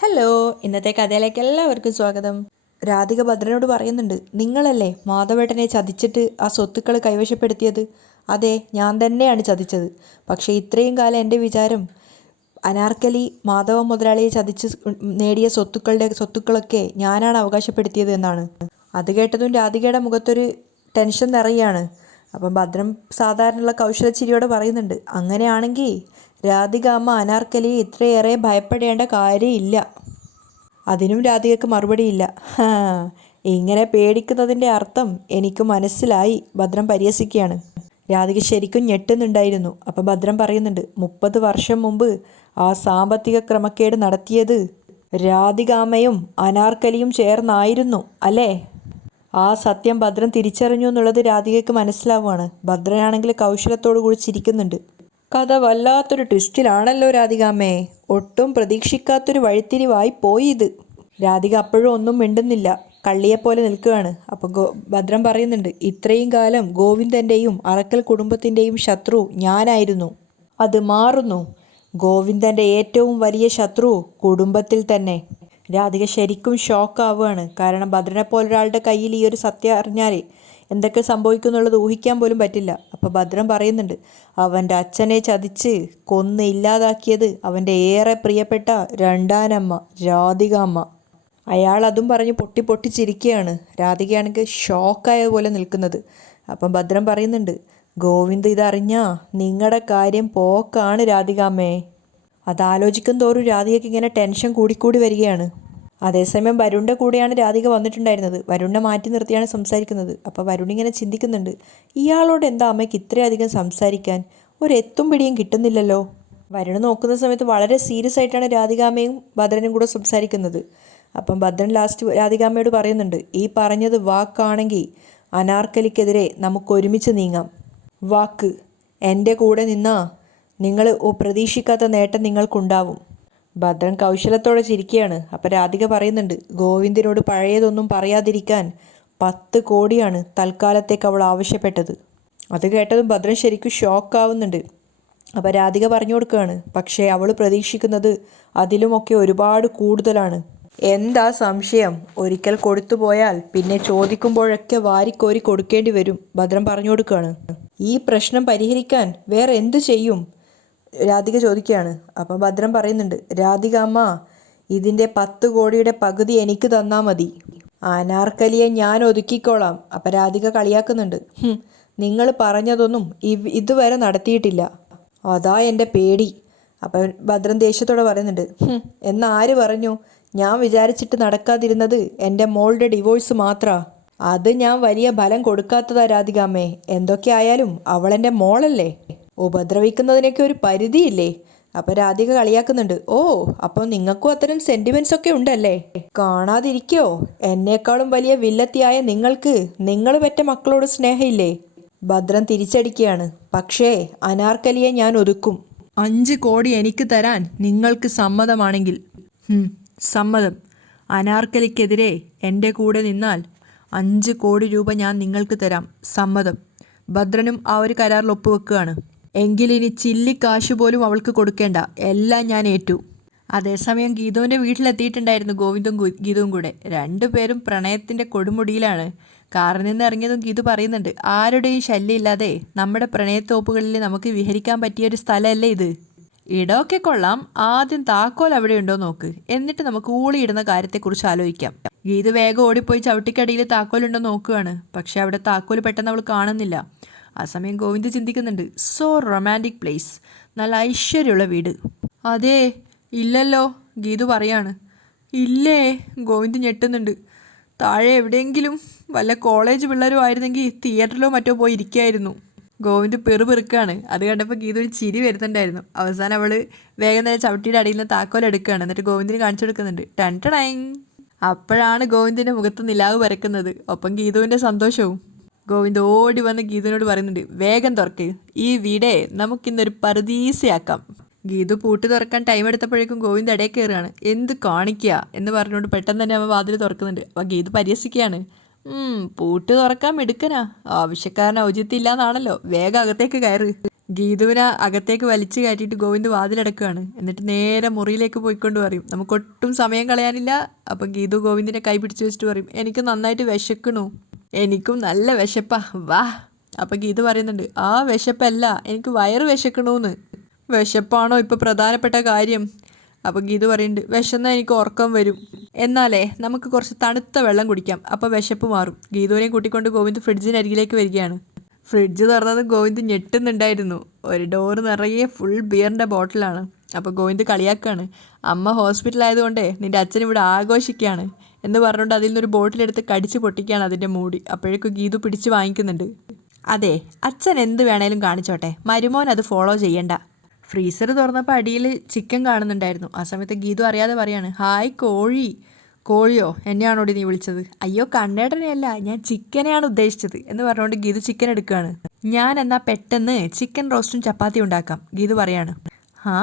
Hello, ഇന്നത്തെ കഥയിലേക്ക് എല്ലാവർക്കും സ്വാഗതം. രാധിക ഭദ്രനോട് പറയുന്നുണ്ട്, നിങ്ങളല്ലേ മാധവേട്ടനെ ചതിച്ചിട്ട് ആ സ്വത്തുക്കൾ കൈവശപ്പെടുത്തിയത്? അതെ, ഞാൻ തന്നെയാണ് ചതിച്ചത്. പക്ഷേ ഇത്രയും കാലം എൻ്റെ വിചാരം അനാർക്കലി മാധവ മുതലാളിയെ ചതിച്ച് നേടിയ സ്വത്തുക്കളൊക്കെ ഞാനാണ് അവകാശപ്പെടുത്തിയത് എന്നാണ്. അത് കേട്ടതും രാധികയുടെ മുഖത്തൊരു ടെൻഷൻ നിറയാണ്. അപ്പം ഭദ്രം സാധാരണയുള്ള കൗശലച്ചിരിയോടെ പറയുന്നുണ്ട്, അങ്ങനെയാണെങ്കിൽ രാധിക അമ്മ അനാർക്കലിയെ ഇത്രയേറെ ഭയപ്പെടേണ്ട കാര്യമില്ല. അതിനും രാധികക്ക് മറുപടിയില്ല. ഇങ്ങനെ പേടിക്കുന്നതിൻ്റെ അർത്ഥം എനിക്ക് മനസ്സിലായി. ഭദ്രം പരിഹസിക്കുകയാണ്. രാധിക ശരിക്കും ഞെട്ടുന്നുണ്ടായിരുന്നു. അപ്പം ഭദ്രം പറയുന്നുണ്ട്, 30 വർഷം മുമ്പ് ആ സാമ്പത്തിക ക്രമക്കേട് നടത്തിയത് രാധികാമ്മയും അനാർക്കലിയും ചേർന്നായിരുന്നു അല്ലേ? ആ സത്യം ഭദ്രൻ തിരിച്ചറിഞ്ഞു എന്നുള്ളത് രാധികയ്ക്ക് മനസ്സിലാവുകയാണ്. ഭദ്രനാണെങ്കിൽ കൗശലത്തോടു കൂടി ചിരിക്കുന്നുണ്ട്. കഥ വല്ലാത്തൊരു ട്വിസ്റ്റിലാണല്ലോ രാധികാമ്മേ. ഒട്ടും പ്രതീക്ഷിക്കാത്തൊരു വഴിത്തിരിവായി പോയി ഇത്. രാധിക അപ്പോഴും ഒന്നും മിണ്ടുന്നില്ല, കള്ളിയെപ്പോലെ നിൽക്കുകയാണ്. അപ്പോൾ ഭദ്രൻ പറയുന്നുണ്ട്, ഇത്രയും കാലം ഗോവിന്ദൻ്റെയും അറക്കൽ കുടുംബത്തിൻ്റെയും ശത്രു ഞാനായിരുന്നു. അത് മാറുന്നു. ഗോവിന്ദൻ്റെ ഏറ്റവും വലിയ ശത്രു കുടുംബത്തിൽ തന്നെ. രാധിക ശരിക്കും ഷോക്കാവുകയാണ്. കാരണം ഭദ്രനെ പോലൊരാളുടെ കയ്യിൽ ഈ ഒരു സത്യം അറിഞ്ഞാൽ എന്തൊക്കെ സംഭവിക്കുന്നുള്ളത് ഊഹിക്കാൻ പോലും പറ്റില്ല. അപ്പോൾ ഭദ്രൻ പറയുന്നുണ്ട്, അവൻ്റെ അച്ഛനെ ചതിച്ച് കൊന്ന് ഇല്ലാതാക്കിയത് അവൻ്റെ ഏറെ പ്രിയപ്പെട്ട രണ്ടാനമ്മ രാധികാമ്മ. അയാൾ അതും പറഞ്ഞ് പൊട്ടി പൊട്ടിച്ചിരിക്കുകയാണ്. രാധികയാണെങ്കിൽ ഷോക്കായ പോലെ നിൽക്കുന്നത്. അപ്പം ഭദ്രൻ പറയുന്നുണ്ട്, ഗോവിന്ദ് ഇതറിഞ്ഞാ നിങ്ങളുടെ കാര്യം പോക്കാണ് രാധികാമ്മേ. അതാലോചിക്കും തോറും രാധികയ്ക്ക് ഇങ്ങനെ ടെൻഷൻ കൂടിക്കൂടി വരികയാണ്. അതേസമയം വരുണിൻ്റെ കൂടെയാണ് രാധിക വന്നിട്ടുണ്ടായിരുന്നത്. വരുണിനെ മാറ്റി നിർത്തിയാണ് സംസാരിക്കുന്നത്. അപ്പോൾ വരുൺ ഇങ്ങനെ ചിന്തിക്കുന്നുണ്ട്, ഇയാളോട് എന്താ അമ്മയ്ക്ക് ഇത്രയധികം സംസാരിക്കാൻ? ഒരെത്തും പിടിയും കിട്ടുന്നില്ലല്ലോ. വരുൺ നോക്കുന്ന സമയത്ത് വളരെ സീരിയസ് ആയിട്ടാണ് രാധികാമ്മയും ഭദ്രനും കൂടെ സംസാരിക്കുന്നത്. അപ്പം ഭദ്രൻ ലാസ്റ്റ് രാധികാമ്മയോട് പറയുന്നുണ്ട്, ഈ പറഞ്ഞത് വാക്കാണെങ്കിൽ അനാർക്കലിക്കെതിരെ നമുക്ക് ഒരുമിച്ച് നീങ്ങാം. വാക്ക്. എൻ്റെ കൂടെ നിന്നാ നിങ്ങൾ പ്രതീക്ഷിക്കാത്ത നേട്ടം നിങ്ങൾക്കുണ്ടാവും. ഭദ്രൻ കൗശലത്തോടെ ചിരിക്കുകയാണ്. അപ്പം രാധിക പറയുന്നുണ്ട്, ഗോവിന്ദിനോട് പഴയതൊന്നും പറയാതിരിക്കാൻ 10 കോടിയാണ് തൽക്കാലത്തേക്ക് അവൾ ആവശ്യപ്പെട്ടത്. അത് കേട്ടതും ഭദ്രൻ ശരിക്കും ഷോക്കാവുന്നുണ്ട്. അപ്പം രാധിക പറഞ്ഞു കൊടുക്കുകയാണ്, പക്ഷേ അവൾ പ്രതീക്ഷിക്കുന്നത് അതിലുമൊക്കെ ഒരുപാട് കൂടുതലാണ്. എന്താ സംശയം? ഒരിക്കൽ കൊടുത്തു പോയാൽ പിന്നെ ചോദിക്കുമ്പോഴൊക്കെ വാരിക്കോരി കൊടുക്കേണ്ടി വരും. ഭദ്രൻ പറഞ്ഞു കൊടുക്കുകയാണ്. ഈ പ്രശ്നം പരിഹരിക്കാൻ വേറെ എന്ത് ചെയ്യും? രാധിക ചോദിക്കുകയാണ്. അപ്പം ഭദ്രൻ പറയുന്നുണ്ട്, രാധിക അമ്മ, ഇതിൻ്റെ 10 കോടിയുടെ പകുതി എനിക്ക് തന്നാൽ മതി. അനാർക്കലിയെ ഞാൻ ഒതുക്കിക്കോളാം. അപ്പം രാധിക കളിയാക്കുന്നുണ്ട്, നിങ്ങൾ പറഞ്ഞതൊന്നും ഇതുവരെ നടത്തിയിട്ടില്ല. അതാ എൻ്റെ പേടി. അപ്പം ഭദ്രൻ ദേഷ്യത്തോടെ പറയുന്നുണ്ട്, എന്നാര് പറഞ്ഞു? ഞാൻ വിചാരിച്ചിട്ട് നടക്കാതിരുന്നത് എൻ്റെ മോളുടെ ഡിവോഴ്സ് മാത്രമാണ്. അത് ഞാൻ വലിയ ഫലം കൊടുക്കാത്തതാ രാധികാമ്മേ. എന്തൊക്കെ ആയാലും അവളെൻ്റെ മോളല്ലേ. ഉപദ്രവിക്കുന്നതിനൊക്കെ ഒരു പരിധിയില്ലേ? അപ്പം രാധിക കളിയാക്കുന്നുണ്ട്, ഓ അപ്പോൾ നിങ്ങൾക്കും അത്തരം സെൻറ്റിമെൻറ്റ്സ് ഒക്കെ ഉണ്ടല്ലേ? കാണാതിരിക്കോ? എന്നേക്കാളും വലിയ വില്ലത്തിയായ നിങ്ങൾക്ക് നിങ്ങൾ പെറ്റ മക്കളോട് സ്നേഹമില്ലേ? ഭദ്രൻ തിരിച്ചടിക്കുകയാണ്. പക്ഷേ അനാർക്കലിയെ ഞാൻ ഒതുക്കും. 5 കോടി എനിക്ക് തരാൻ നിങ്ങൾക്ക് സമ്മതമാണെങ്കിൽ. സമ്മതം. അനാർക്കലിക്കെതിരെ എൻ്റെ കൂടെ നിന്നാൽ 5 കോടി രൂപ ഞാൻ നിങ്ങൾക്ക് തരാം. സമ്മതം. ഭദ്രനും ആ ഒരു കരാറിൽ ഒപ്പുവെക്കുകയാണ്. എങ്കിലിനി ചില്ലിക്കാശ് പോലും അവൾക്ക് കൊടുക്കേണ്ട, എല്ലാം ഞാൻ ഏറ്റു. അതേസമയം ഗീതുവിൻ്റെ വീട്ടിലെത്തിയിട്ടുണ്ടായിരുന്നു ഗോവിന്ദും ഗീതുവും കൂടെ. രണ്ടുപേരും പ്രണയത്തിൻ്റെ കൊടുമുടിയിലാണ്. കാറിൽ നിന്ന് ഇറങ്ങിയതും ഗീതു പറയുന്നുണ്ട്, ആരുടെയും ശല്യമില്ലാതെ നമ്മുടെ പ്രണയത്തോപ്പുകളിൽ നമുക്ക് വിഹരിക്കാൻ പറ്റിയൊരു സ്ഥലമല്ലേ ഇത്. ഇടമൊക്കെ കൊള്ളാം. ആദ്യം താക്കോൽ അവിടെ ഉണ്ടോ നോക്ക്, എന്നിട്ട് നമുക്ക് ഊളിയിടുന്ന കാര്യത്തെക്കുറിച്ച് ആലോചിക്കാം. ഗീതു വേഗം ഓടിപ്പോയി ചവിട്ടിക്കടിയിൽ താക്കോലുണ്ടോ നോക്കുകയാണ്. പക്ഷെ അവിടെ താക്കോൽ പെട്ടെന്ന് അവൾ കാണുന്നില്ല. ആ സമയം ഗോവിന്ദ് ചിന്തിക്കുന്നുണ്ട്, സോ റൊമാൻറ്റിക് പ്ലേസ്, നല്ല ഐശ്വര്യമുള്ള വീട്. അതേ, ഇല്ലല്ലോ. ഗീതു പറയാണ്. ഇല്ലേ? ഗോവിന്ദ് ഞെട്ടുന്നുണ്ട്. താഴെ എവിടെയെങ്കിലും വല്ല കോളേജ് പിള്ളേരും ആയിരുന്നെങ്കിൽ തിയേറ്ററിലോ മറ്റോ പോയി ഇരിക്കുകയായിരുന്നു. ഗോവിന്ദ് പെറുപെറുക്കാണ്. അത് കണ്ടപ്പോൾ ഗീതു ഒരു ചിരി വരുന്നുണ്ടായിരുന്നു. അവസാനം അവൾ വേഗം തന്നെ ചവിട്ടിയുടെ അടിയിൽ നിന്ന് താക്കോൽ എടുക്കുകയാണ്. എന്നിട്ട് ഗോവിന്ദിന് കാണിച്ചു കൊടുക്കുന്നുണ്ട്. ടൺ. അപ്പോഴാണ് ഗോവിന്ദിൻ്റെ മുഖത്ത് നിലാവ് പരക്കുന്നത്. ഒപ്പം ഗീതുവിൻ്റെ സന്തോഷവും. ഗോവിന്ദ് ഓടി വന്ന് ഗീതുവിനോട് പറയുന്നുണ്ട്, വേഗം തുറക്ക്, ഈ വീടേ നമുക്കിന്നൊരു പറുദീസയാക്കാം. ഗീതു പൂട്ട് തുറക്കാൻ ടൈം എടുത്തപ്പോഴേക്കും ഗോവിന്ദ് ഇടയിൽ കയറുകയാണ്. എന്ത് കാണിക്കുക എന്ന് പറഞ്ഞുകൊണ്ട് പെട്ടെന്ന് തന്നെ അവൻ വാതിൽ തുറക്കുന്നുണ്ട്. അപ്പോൾ ഗീതു പരിഹസിക്കുകയാണ്, പൂട്ട് തുറക്കാൻ മിടുക്കനാ, ആവശ്യക്കാരൻ ഔചിത്യമില്ലാന്നാണല്ലോ, വേഗം അകത്തേക്ക് കയറ്. ഗീതുവിനെ അകത്തേക്ക് വലിച്ചു കയറ്റിയിട്ട് ഗോവിന്ദ് വാതിലടക്കുകയാണ്. എന്നിട്ട് നേരെ മുറിയിലേക്ക് പോയിക്കൊണ്ട് പറയും, നമുക്കൊട്ടും സമയം കളയാനില്ല. അപ്പം ഗീതു ഗോവിന്ദിൻ്റെ കൈ പിടിച്ച് വെച്ചിട്ട് പറയും, എനിക്ക് നന്നായിട്ട് വിശക്കണു, എനിക്കും നല്ല വിശപ്പാ, വാ. അപ്പം ഗീതു പറയുന്നുണ്ട്, ആ വിശപ്പല്ല, എനിക്ക് വയറ് വിശക്കണൂന്ന്. വിശപ്പാണോ ഇപ്പോൾ പ്രധാനപ്പെട്ട കാര്യം? അപ്പം ഗീതു പറയുന്നുണ്ട്, വിശന്നാൽ എനിക്ക് ഉറക്കം വരും, എന്നാലേ നമുക്ക് കുറച്ച് തണുത്ത വെള്ളം കുടിക്കാം, അപ്പോൾ വിശപ്പ് മാറും. ഗീതുവിനെയും കൂട്ടിക്കൊണ്ട് ഗോവിന്ദ് ഫ്രിഡ്ജിനരികിലേക്ക് വരികയാണ്. ഫ്രിഡ്ജ് തുറന്നത് ഗോവിന്ദ് ഞെട്ടുന്നുണ്ടായിരുന്നു. ഒരു ഡോറ് നിറയെ ഫുൾ ബിയറിൻ്റെ ബോട്ടിലാണ്. അപ്പോൾ ഗോവിന്ദ് കളിയാക്കാണ്, അമ്മ ഹോസ്പിറ്റലായതുകൊണ്ടേ നിൻ്റെ അച്ഛൻ ഇവിടെ ആഘോഷിക്കുകയാണ് എന്ന് പറഞ്ഞുകൊണ്ട് അതിൽ നിന്നൊരു ബോട്ടിലെടുത്ത് കടിച്ച് പൊട്ടിക്കുകയാണ് അതിൻ്റെ മൂടി. അപ്പോഴേക്കും ഗീതു പിടിച്ച് വാങ്ങിക്കുന്നുണ്ട്. അതെ, അച്ഛൻ എന്ത് വേണേലും കാണിച്ചോട്ടെ, മരുമോൻ അത് ഫോളോ ചെയ്യണ്ട. ഫ്രീസർ തുറന്നപ്പോൾ അടിയിൽ ചിക്കൻ കാണുന്നുണ്ടായിരുന്നു. ആ സമയത്ത് ഗീതു അറിയാതെ പറയാണ്, ഹായ് കോഴി. കോഴിയോ? എന്നെയാണോടി നീ വിളിച്ചത്? അയ്യോ കണ്ണേട്ടനെയല്ല, ഞാൻ ചിക്കനെയാണ് ഉദ്ദേശിച്ചത് എന്ന് പറഞ്ഞുകൊണ്ട് ഗീതു ചിക്കൻ എടുക്കുകയാണ്. ഞാൻ എന്നാൽ പെട്ടെന്ന് ചിക്കൻ റോസ്റ്റും ചപ്പാത്തി ഉണ്ടാക്കാം, ഗീതു പറയാണ്. ആ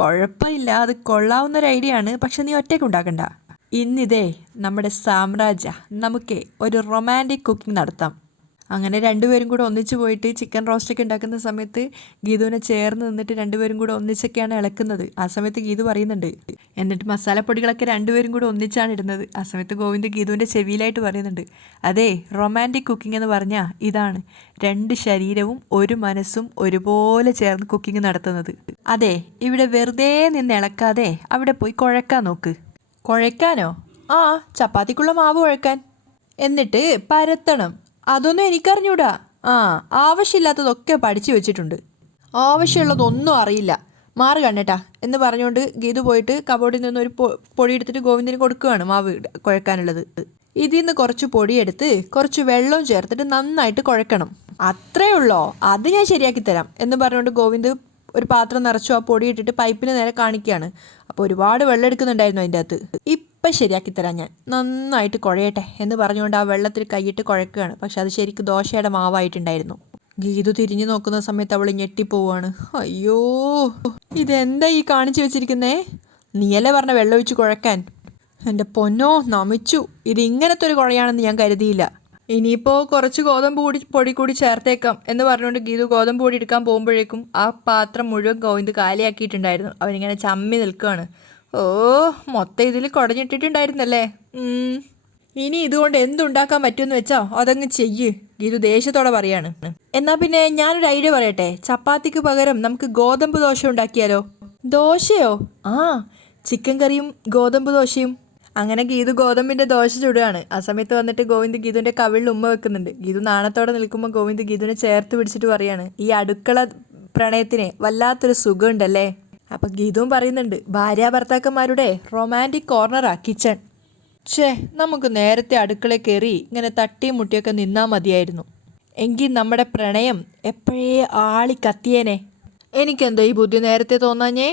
കുഴപ്പമില്ല, അത് കൊള്ളാവുന്നൊരു ഐഡിയ ആണ്, പക്ഷെ നീ ഒറ്റയ്ക്ക് ഉണ്ടാക്കണ്ട. ഇന്നിതേ നമ്മുടെ സാമ്രാജ്യ, നമുക്കേ ഒരു റൊമാൻറ്റിക് കുക്കിംഗ് നടത്താം. അങ്ങനെ രണ്ടുപേരും കൂടെ ഒന്നിച്ച് പോയിട്ട് ചിക്കൻ റോസ്റ്റൊക്കെ ഉണ്ടാക്കുന്ന സമയത്ത് ഗീതുവിനെ ചേർന്ന് നിന്നിട്ട് രണ്ടുപേരും കൂടെ ഒന്നിച്ചൊക്കെയാണ് ഇളക്കുന്നത്. ആ സമയത്ത് ഗീതു പറയുന്നുണ്ട്, എന്നിട്ട് മസാലപ്പൊടികളൊക്കെ രണ്ടുപേരും കൂടെ ഒന്നിച്ചാണ് ഇടുന്നത്. ആ സമയത്ത് ഗോവിന്ദ് ഗീതുവിൻ്റെ ചെവിയിലായിട്ട് പറയുന്നുണ്ട്, അതെ, റൊമാൻറ്റിക് കുക്കിംഗ് എന്ന് പറഞ്ഞാൽ ഇതാണ്, രണ്ട് ശരീരവും ഒരു മനസ്സും ഒരുപോലെ ചേർന്ന് കുക്കിംഗ് നടത്തുന്നത്. അതെ, ഇവിടെ വെറുതെ നിന്ന് ഇളക്കാതെ അവിടെ പോയി കുഴക്കാൻ നോക്ക്. കുഴക്കാനോ? ആ, ചപ്പാത്തിക്കുള്ള മാവ് കുഴക്കാൻ. എന്നിട്ട് പരത്തണം. അതൊന്നും എനിക്കറിഞ്ഞൂടാ. ആ, ആവശ്യമില്ലാത്തതൊക്കെ പഠിച്ചു വെച്ചിട്ടുണ്ട്, ആവശ്യമുള്ളതൊന്നും അറിയില്ല, മാറ് കണ്ണേട്ടാ എന്ന് പറഞ്ഞുകൊണ്ട് ഗീതു പോയിട്ട് കബോർഡിൽ നിന്ന് ഒരു പൊടി എടുത്തിട്ട് ഗോവിന്ദിന് കൊടുക്കുകയാണ് മാവ് കുഴക്കാനുള്ളത്. ഇതിൽ നിന്ന് കുറച്ച് പൊടിയെടുത്ത് കുറച്ച് വെള്ളവും ചേർത്തിട്ട് നന്നായിട്ട് കുഴക്കണം. അത്രേ ഉള്ളോ? അത് ഞാൻ ശരിയാക്കി തരാം എന്ന് പറഞ്ഞുകൊണ്ട് ഗോവിന്ദ് ഒരു പാത്രം നിറച്ചു ആ പൊടി ഇട്ടിട്ട് പൈപ്പിന് നേരെ കാണിക്കുകയാണ്. അപ്പോൾ ഒരുപാട് വെള്ളം എടുക്കുന്നുണ്ടായിരുന്നു അതിൻ്റെ അകത്ത്. ഇപ്പം ശരിയാക്കി തരാം ഞാൻ, നന്നായിട്ട് കുഴയട്ടെ എന്ന് പറഞ്ഞുകൊണ്ട് ആ വെള്ളത്തിൽ കൈയിട്ട് കുഴക്കുകയാണ്. പക്ഷെ അത് ശരിക്കും ദോശയുടെ മാവായിട്ടുണ്ടായിരുന്നു. ഗീതു തിരിഞ്ഞു നോക്കുന്ന സമയത്ത് അവൾ ഞെട്ടിപ്പോവാണ്. അയ്യോ, ഇതെന്താ ഈ കാണിച്ചു വെച്ചിരിക്കുന്നേ? നീയല്ലേ പറഞ്ഞ വെള്ളം ഒഴിച്ച് കുഴക്കാൻ? എൻ്റെ പൊന്നോ, നമിച്ചു. ഇത് ഇങ്ങനത്തെ ഒരു കുഴയാണെന്ന് ഞാൻ കരുതിയില്ല. ഇനിയിപ്പോൾ കുറച്ച് ഗോതമ്പ് പൊടി കൂടി ചേർത്തേക്കാം എന്ന് പറഞ്ഞുകൊണ്ട് ഗീതു ഗോതമ്പ് പൊടി എടുക്കാൻ പോകുമ്പോഴേക്കും ആ പാത്രം മുഴുവൻ ഗോവിന്ദ് കാലിയാക്കിയിട്ടുണ്ടായിരുന്നു. അവനിങ്ങനെ ചമ്മി നിൽക്കുകയാണ്. ഓ, മൊത്തം ഇതിൽ കുടഞ്ഞിട്ടിട്ടുണ്ടായിരുന്നല്ലേ. ഇനി ഇതുകൊണ്ട് എന്തുണ്ടാക്കാൻ പറ്റുമെന്ന് വെച്ചാൽ അതങ്ങ് ചെയ്യ്, ഗീതു ദേഷ്യത്തോടെ പറയാണ്. എന്നാൽ പിന്നെ ഞാനൊരു ഐഡിയ പറയട്ടെ, ചപ്പാത്തിക്ക് പകരം നമുക്ക് ഗോതമ്പ് ദോശ ഉണ്ടാക്കിയാലോ? ദോശയോ? ആ, ചിക്കൻ കറിയും ഗോതമ്പ് ദോശയും. അങ്ങനെ ഗീതു ഗോതമ്പിൻ്റെ ദോശ ചുടുകയാണ്. ആ സമയത്ത് വന്നിട്ട് ഗോവിന്ദ് ഗീതുവിൻ്റെ കവിളിൽ ഉമ്മ വെക്കുന്നുണ്ട്. ഗീതു നാണത്തോടെ നിൽക്കുമ്പോൾ ഗോവിന്ദ് ഗീതുവിനെ ചേർത്ത് പിടിച്ചിട്ട് പറയാണ്, ഈ അടുക്കള പ്രണയത്തിന് വല്ലാത്തൊരു സുഖമുണ്ടല്ലേ. അപ്പം ഗീതുവും പറയുന്നുണ്ട്, ഭാര്യ ഭർത്താക്കന്മാരുടെ റൊമാൻറ്റിക് കോർണറാ കിച്ചൺ. നമുക്ക് നേരത്തെ അടുക്കളയിൽ കയറി ഇങ്ങനെ തട്ടിയും മുട്ടിയൊക്കെ നിന്നാൽ മതിയായിരുന്നു, എങ്കിൽ നമ്മുടെ പ്രണയം എപ്പോഴേ ആളി കത്തിയേനെ. എനിക്കെന്തോ ഈ ബുദ്ധി നേരത്തെ തോന്നാഞ്ഞേ?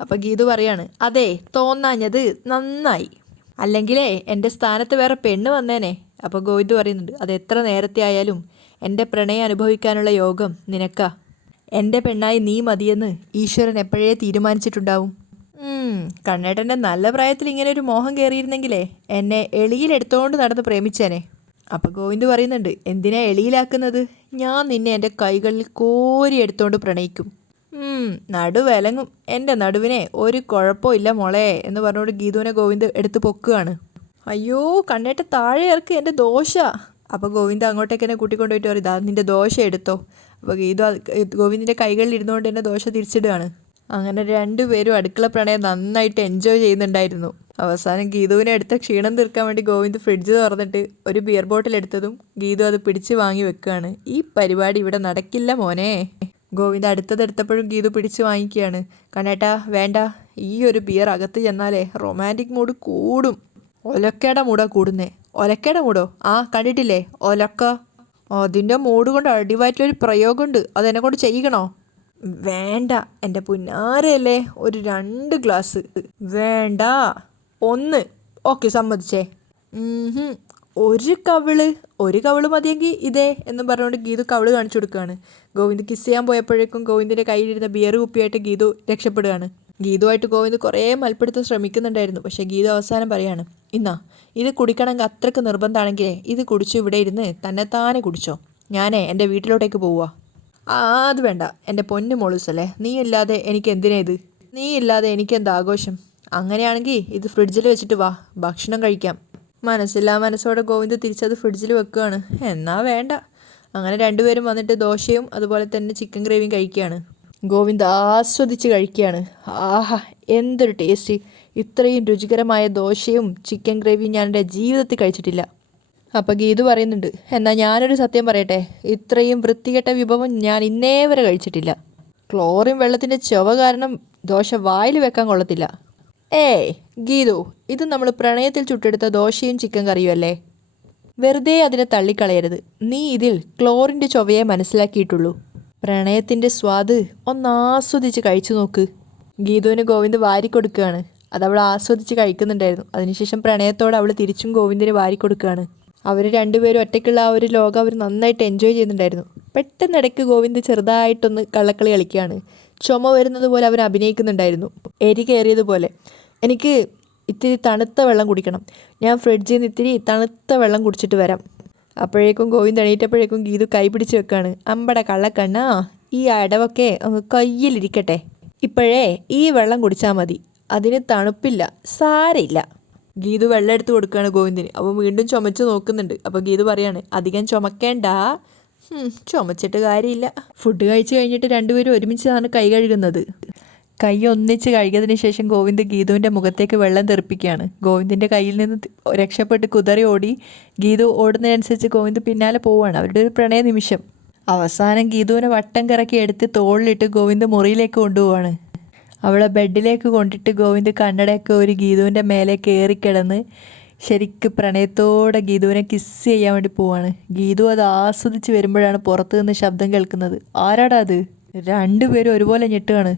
അപ്പം ഗീതു പറയാണ്, അതെ, തോന്നാഞ്ഞത് നന്നായി, അല്ലെങ്കിലേ എൻ്റെ സ്ഥാനത്ത് വേറെ പെണ്ണ് വന്നേനെ. അപ്പോൾ ഗോവിന്ദ് പറയുന്നുണ്ട്, അത് എത്ര നേരത്തെ ആയാലും എൻ്റെ പ്രണയം അനുഭവിക്കാനുള്ള യോഗം നിനക്കാ. എൻ്റെ പെണ്ണായി നീ മതിയെന്ന് ഈശ്വരൻ എപ്പോഴേ തീരുമാനിച്ചിട്ടുണ്ടാവും. കണ്ണേട്ടൻ്റെ നല്ല പ്രായത്തിൽ ഇങ്ങനെ ഒരു മോഹം കയറിയിരുന്നെങ്കിലേ എന്നെ എളിയിലെടുത്തോണ്ട് നടന്ന് പ്രേമിച്ചേനെ. അപ്പോൾ ഗോവിന്ദ് പറയുന്നുണ്ട്, എന്തിനാ എളിയിലാക്കുന്നത്? ഞാൻ നിന്നെ എൻ്റെ കൈകളിൽ കോരി എടുത്തോണ്ട് പ്രണയിക്കും. നടുവിലങ്ങും, എൻ്റെ നടുവിനെ ഒരു കുഴപ്പമില്ല മോളെ എന്ന് പറഞ്ഞുകൊണ്ട് ഗീതുവിനെ ഗോവിന്ദ് എടുത്ത് പൊക്കുകയാണ്. അയ്യോ കണ്ണേട്ട, താഴെ ഇറക്ക് എൻ്റെ ദോശ. അപ്പോൾ ഗോവിന്ദ് അങ്ങോട്ടേക്ക് എന്നെ കൂട്ടിക്കൊണ്ടുപോയിട്ട് പറയും, ഇതാ നിൻ്റെ ദോശ എടുത്തോ. അപ്പോൾ ഗീതു ഗോവിന്ദിൻ്റെ കൈകളിൽ ഇരുന്നുകൊണ്ട് തന്നെ ദോശ തിരിച്ചിടുകയാണ്. അങ്ങനെ രണ്ടുപേരും അടുക്കള പ്രണയം നന്നായിട്ട് എൻജോയ് ചെയ്യുന്നുണ്ടായിരുന്നു. അവസാനം ഗീതുവിനെ എടുത്ത ക്ഷീണം തീർക്കാൻ വേണ്ടി ഗോവിന്ദ് ഫ്രിഡ്ജ് തുറന്നിട്ട് ഒരു ബിയർ ബോട്ടിൽ എടുത്തതും ഗീതു അത് പിടിച്ച് വാങ്ങി വെക്കുകയാണ്. ഈ പരിപാടി ഇവിടെ നടക്കില്ല മോനെ. ഗോവിന്ദ് അടുത്തതെടുത്തപ്പോഴും ഗീതു പിടിച്ച് വാങ്ങിക്കുകയാണ്. കണ്ണേട്ടാ വേണ്ട, ഈ ഒരു ബിയർ അകത്ത് ചെന്നാലേ റൊമാൻറ്റിക് മൂഡ് കൂടും. ഒലക്കയുടെ മൂടാ കൂടുന്നേ. ഒലക്കയുടെ മൂടോ? ആ കണ്ടിട്ടില്ലേ, ഒലക്ക. അതിൻ്റെ മൂഡ് കൊണ്ട് അടിവായിട്ടൊരു പ്രയോഗമുണ്ട്, അതെന്നെ കൊണ്ട് ചെയ്യിക്കണോ? വേണ്ട എൻ്റെ പുന്നാരയല്ലേ, ഒരു 2 ഗ്ലാസ്. വേണ്ട, 1. ഓക്കെ സമ്മതിച്ചേ. ഒരു കവിള് മതിയെങ്കിൽ ഇതേ എന്നും പറഞ്ഞുകൊണ്ട് ഗീതു കവിള് കാണിച്ചു കൊടുക്കുകയാണ്. ഗോവിന്ദ് കിസ് ചെയ്യാൻ പോയപ്പോഴേക്കും ഗോവിന്ദിൻ്റെ കയ്യിലിരുന്ന ബിയർ കുപ്പിയായിട്ട് ഗീതു രക്ഷപ്പെടുകയാണ്. ഗീതുവായിട്ട് ഗോവിന്ദ് കുറേ മൽപ്പെടുത്താൻ ശ്രമിക്കുന്നുണ്ടായിരുന്നു. പക്ഷേ ഗീതു അവസാനം പറയാണ്, ഇത് കുടിക്കണമെങ്കിൽ അത്രയ്ക്ക് നിർബന്ധമാണെങ്കിലേ ഇത് കുടിച്ചു ഇവിടെ ഇരുന്ന് തന്നെത്താനെ കുടിച്ചോ, ഞാനേ എൻ്റെ വീട്ടിലോട്ടേക്ക് പോവുക. ആ അത് വേണ്ട എൻ്റെ പൊന്നു മോളൂസല്ലേ, നീ ഇല്ലാതെ എനിക്ക് എന്തിനാ ഇത്? നീ ഇല്ലാതെ എനിക്കെന്ത് ആഘോഷം? അങ്ങനെയാണെങ്കിൽ ഇത് ഫ്രിഡ്ജിൽ വെച്ചിട്ട് വാ, ഭക്ഷണം കഴിക്കാം. മനസ്സില്ലാ മനസ്സോടെ ഗോവിന്ദ് തിരിച്ചത് ഫ്രിഡ്ജിൽ വെക്കുകയാണ്. എന്നാ വേണ്ട. അങ്ങനെ രണ്ടുപേരും വന്നിട്ട് ദോശയും അതുപോലെ തന്നെ ചിക്കൻ ഗ്രേവിയും കഴിക്കുകയാണ്. ഗോവിന്ദ് ആസ്വദിച്ച് കഴിക്കുകയാണ്. ആഹാ, എന്തൊരു ടേസ്റ്റ്! ഇത്രയും രുചികരമായ ദോശയും ചിക്കൻ ഗ്രേവിയും ഞാൻ എൻ്റെ ജീവിതത്തിൽ കഴിച്ചിട്ടില്ല. അപ്പോൾ ഗീതു പറയുന്നുണ്ട്, എന്നാൽ ഞാനൊരു സത്യം പറയട്ടെ, ഇത്രയും വൃത്തികെട്ട വിഭവം ഞാൻ ഇന്നേ വരെ കഴിച്ചിട്ടില്ല. ക്ലോറിൻ വെള്ളത്തിൻ്റെ ചുവ കാരണം ദോശ വായിൽ വെക്കാൻ കൊള്ളത്തില്ല. ഏയ് ഗീതു, ഇത് നമ്മൾ പ്രണയത്തിൽ ചുട്ടെടുത്ത ദോശയും ചിക്കൻ കറിയും അല്ലേ? വെറുതെ അതിനെ തള്ളിക്കളയരുത്. നീ ഇതിൽ ക്ലോറിൻ്റെ ചുവയെ മനസ്സിലാക്കിയിട്ടുള്ളൂ. പ്രണയത്തിൻ്റെ സ്വാദ് ഒന്നാസ്വദിച്ച് കഴിച്ചു നോക്ക്. ഗീതുവിന് ഗോവിന്ദ് വാരിക്കൊടുക്കുകയാണ്. അതവൾ ആസ്വദിച്ച് കഴിക്കുന്നുണ്ടായിരുന്നു. അതിനുശേഷം പ്രണയത്തോടെ അവൾ തിരിച്ചും ഗോവിന്ദിന് വാരിക്കൊടുക്കുകയാണ്. അവർ രണ്ടുപേരും ഒറ്റയ്ക്കുള്ള ആ ഒരു ലോകം അവർ നന്നായിട്ട് എൻജോയ് ചെയ്യുന്നുണ്ടായിരുന്നു. പെട്ടെന്നിടയ്ക്ക് ഗോവിന്ദ് ചെറുതായിട്ടൊന്ന് കള്ളക്കളി കളിക്കുകയാണ്. ചുമ വരുന്നത് പോലെ അവൻ അഭിനയിക്കുന്നുണ്ടായിരുന്നു. എരി കയറിയതുപോലെ. എനിക്ക് ഇത്തിരി തണുത്ത വെള്ളം കുടിക്കണം. ഞാൻ ഫ്രിഡ്ജിൽ നിന്ന് ഇത്തിരി തണുത്ത വെള്ളം കുടിച്ചിട്ട് വരാം. അപ്പോഴേക്കും ഗോവിന്ദ് എണീറ്റപ്പോഴേക്കും ഗീതു കൈ പിടിച്ച് വെക്കുകയാണ്. അമ്പട കള്ളക്കണ്ണാ, ഈ അടവൊക്കെ കയ്യിലിരിക്കട്ടെ. ഇപ്പോഴേ ഈ വെള്ളം കുടിച്ചാൽ മതി, അതിന് തണുപ്പില്ല, സാരമില്ല. ഗീതു വെള്ളം എടുത്ത് കൊടുക്കുകയാണ് ഗോവിന്ദിന്. അപ്പോൾ വീണ്ടും ചുമച്ച് നോക്കുന്നുണ്ട്. അപ്പോൾ ഗീതു പറയാണ്, അധികം ചുമക്കേണ്ട. ചുമച്ചിട്ട് കാര്യമില്ല. ഫുഡ് കഴിച്ച് കഴിഞ്ഞിട്ട് രണ്ടുപേരും ഒരുമിച്ചാണ് കൈ കഴുകുന്നത്. കൈ ഒന്നിച്ച് കഴുകിയതിന് ശേഷം ഗോവിന്ദ് ഗീതുവിൻ്റെ മുഖത്തേക്ക് വെള്ളം തെറിപ്പിക്കുകയാണ്. ഗോവിന്ദിൻ്റെ കയ്യിൽ നിന്ന് രക്ഷപ്പെട്ട് കുതറി ഓടി. ഗീതു ഓടുന്നതിനനുസരിച്ച് ഗോവിന്ദ് പിന്നാലെ പോവുകയാണ്. അവരുടെ ഒരു പ്രണയ നിമിഷം. അവസാനം ഗീതുവിനെ വട്ടം കറക്കി എടുത്ത് തോളിലിട്ട് ഗോവിന്ദ് മുറിയിലേക്ക് കൊണ്ടുപോവാണ്. അവളെ ബെഡിലേക്ക് കൊണ്ടിട്ട് ഗോവിന്ദ് കണ്ണടയൊക്കെ ഒരു ഗീതുവിൻ്റെ മേലെ കയറിക്കിടന്ന് ശരിക്ക് പ്രണയത്തോടെ ഗീതുവിനെ കിസ് ചെയ്യാൻ വേണ്ടി പോവാണ്. ഗീതു അത് ആസ്വദിച്ച് വരുമ്പോഴാണ് പുറത്തു നിന്ന് ശബ്ദം കേൾക്കുന്നത്. ആരാടാ അത്? രണ്ടുപേരും ഒരുപോലെ ഞെട്ടുകയാണ്.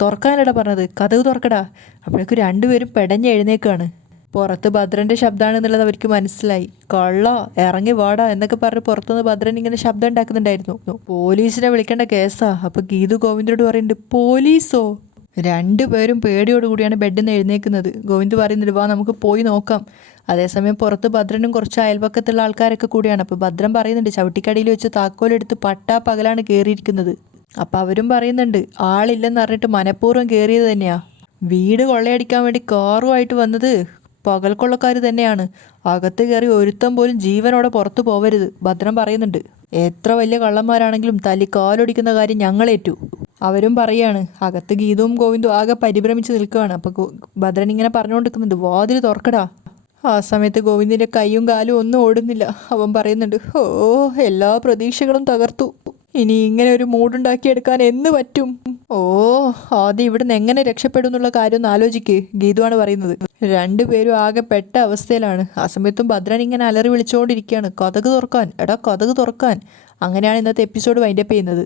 തുറക്കാനടാ പറഞ്ഞത്, കതക് തുറക്കടാ. അപ്പോഴേക്കും രണ്ടുപേരും പെടഞ്ഞ് എഴുന്നേക്കാണ്. പുറത്ത് ഭദ്രൻ്റെ ശബ്ദമാണെന്നുള്ളത് അവർക്ക് മനസ്സിലായി. കള്ള ഇറങ്ങി വാടാ എന്നൊക്കെ പറഞ്ഞ് പുറത്തുനിന്ന് ഭദ്രൻ ഇങ്ങനെ ശബ്ദം ഉണ്ടാക്കുന്നുണ്ടായിരുന്നു. പോലീസിനെ വിളിക്കേണ്ട കേസാ. അപ്പോൾ ഗീതു ഗോവിന്ദോട് പറയുന്നുണ്ട്, പോലീസോ? രണ്ടുപേരും പേടിയോടുകൂടിയാണ് ബെഡിൽ നിന്ന് എഴുന്നേക്കുന്നത്. ഗോവിന്ദ് പറയുന്നുണ്ട്, വാ നമുക്ക് പോയി നോക്കാം. അതേസമയം പുറത്ത് ഭദ്രനും കുറച്ച് അയൽപക്കത്തുള്ള ആൾക്കാരൊക്കെ കൂടിയാണ്. അപ്പോൾ ഭദ്രൻ പറയുന്നുണ്ട്, ചവിട്ടിക്കടിയിൽ വെച്ച് താക്കോലെടുത്ത് പട്ടാ പകലാണ് കയറിയിരിക്കുന്നത്. അപ്പം അവരും പറയുന്നുണ്ട്, ആളില്ലെന്ന് പറഞ്ഞിട്ട് മനഃപൂർവ്വം കയറിയത് തന്നെയാ. വീട് കൊള്ളയടിക്കാൻ വേണ്ടി കാറുമായിട്ട് വന്നത് പകൽക്കൊള്ളക്കാർ തന്നെയാണ്. അകത്ത് കയറി ഒരുത്തം പോലും ജീവനോടെ പുറത്തു പോവരുത്. ഭദ്രൻ പറയുന്നുണ്ട്, എത്ര വലിയ കള്ളന്മാരാണെങ്കിലും തല്ലി കാലൊടിക്കുന്ന കാര്യം ഞങ്ങളേറ്റു. അവരും പറയാണ്. അകത്ത് ഗീതവും ഗോവിന്ദും ആകെ പരിഭ്രമിച്ച് നിൽക്കുകയാണ്. അപ്പോൾ ഭദ്രൻ ഇങ്ങനെ പറഞ്ഞുകൊണ്ടിരിക്കുന്നുണ്ട്, വാതിൽ തുറക്കടാ. ആ സമയത്ത് ഗോവിന്ദിൻ്റെ കൈയും കാലും ഒന്നും ഓടുന്നില്ല. അവൻ പറയുന്നുണ്ട്, ഓ എല്ലാ പ്രതീക്ഷകളും തകർത്തു. ഇനി ഇങ്ങനെ ഒരു മൂടുണ്ടാക്കിയെടുക്കാൻ എന്ന് പറ്റും? ഓ ആദ്യം ഇവിടുന്ന് എങ്ങനെ രക്ഷപ്പെടും എന്നുള്ള കാര്യം ഒന്ന് ആലോചിക്ക്. ഗീതുവാണ് പറയുന്നത്. രണ്ടുപേരും ആകെ പെട്ട അവസ്ഥയിലാണ്. ആ സമയത്തും ഭദ്രൻ ഇങ്ങനെ അലറി വിളിച്ചുകൊണ്ടിരിക്കുകയാണ്, കതക് തുറക്കാൻ, എടാ കതക് തുറക്കാൻ. അങ്ങനെയാണ് ഇന്നത്തെ എപ്പിസോഡ് വൈൻഡപ്പ് ചെയ്യുന്നത്.